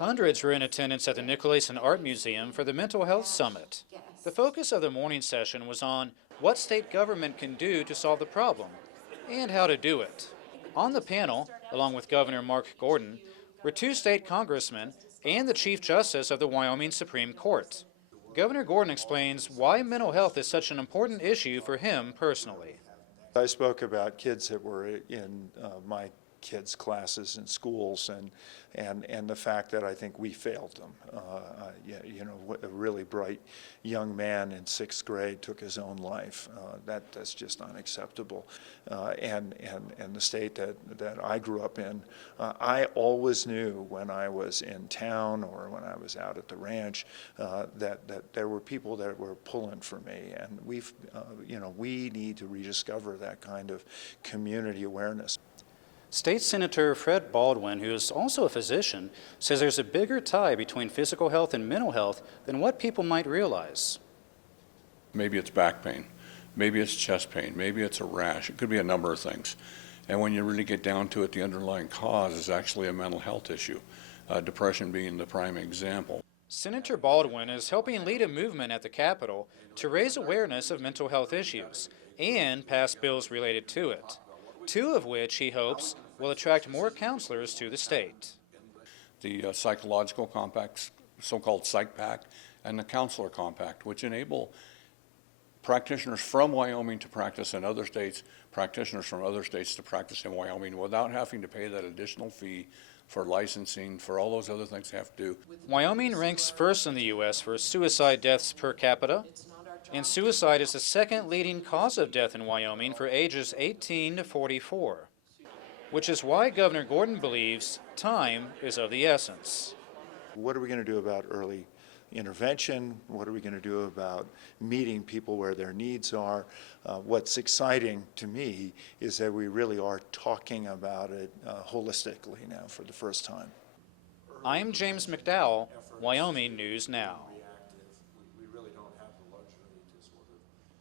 Hundreds were in attendance at the Nicolason Art Museum for the Mental Health Summit. The focus of the morning session was on what state government can do to solve the problem and how to do it. On the panel, along with Governor Mark Gordon, were two state congressmen and the Chief Justice of the Wyoming Supreme Court. Governor Gordon explains why mental health is such an important issue for him personally. I spoke about kids that were in my kids' classes in schools and the fact that I think we failed them. A really bright young man in 6th grade took his own life. That's just unacceptable. And the state that I grew up in, I always knew when I was in town or when I was out at the ranch that there were people that were pulling for me, and we need to rediscover that kind of community awareness. State Senator Fred Baldwin, who is also a physician, says there's a bigger tie between physical health and mental health than what people might realize. Maybe it's back pain, maybe it's chest pain, maybe it's a rash. It could be a number of things. And when you really get down to it, the underlying cause is actually a mental health issue, depression being the prime example. Senator Baldwin is helping lead a movement at the Capitol to raise awareness of mental health issues and pass bills related to it, two of which he hopes will attract more counselors to the state. The psychological compacts, so-called Psych Pact, and the counselor compact, which enable practitioners from Wyoming to practice in other states, practitioners from other states to practice in Wyoming without having to pay that additional fee for licensing, for all those other things they have to do. Wyoming ranks first in the U.S. for suicide deaths per capita, and suicide is the second leading cause of death in Wyoming for ages 18 to 44, which is why Governor Gordon believes time is of the essence. What are we going to do about early intervention? What are we going to do about meeting people where their needs are? What's exciting to me is that we really are talking about it holistically now for the first time. I'm James McDowell, Wyoming News Now.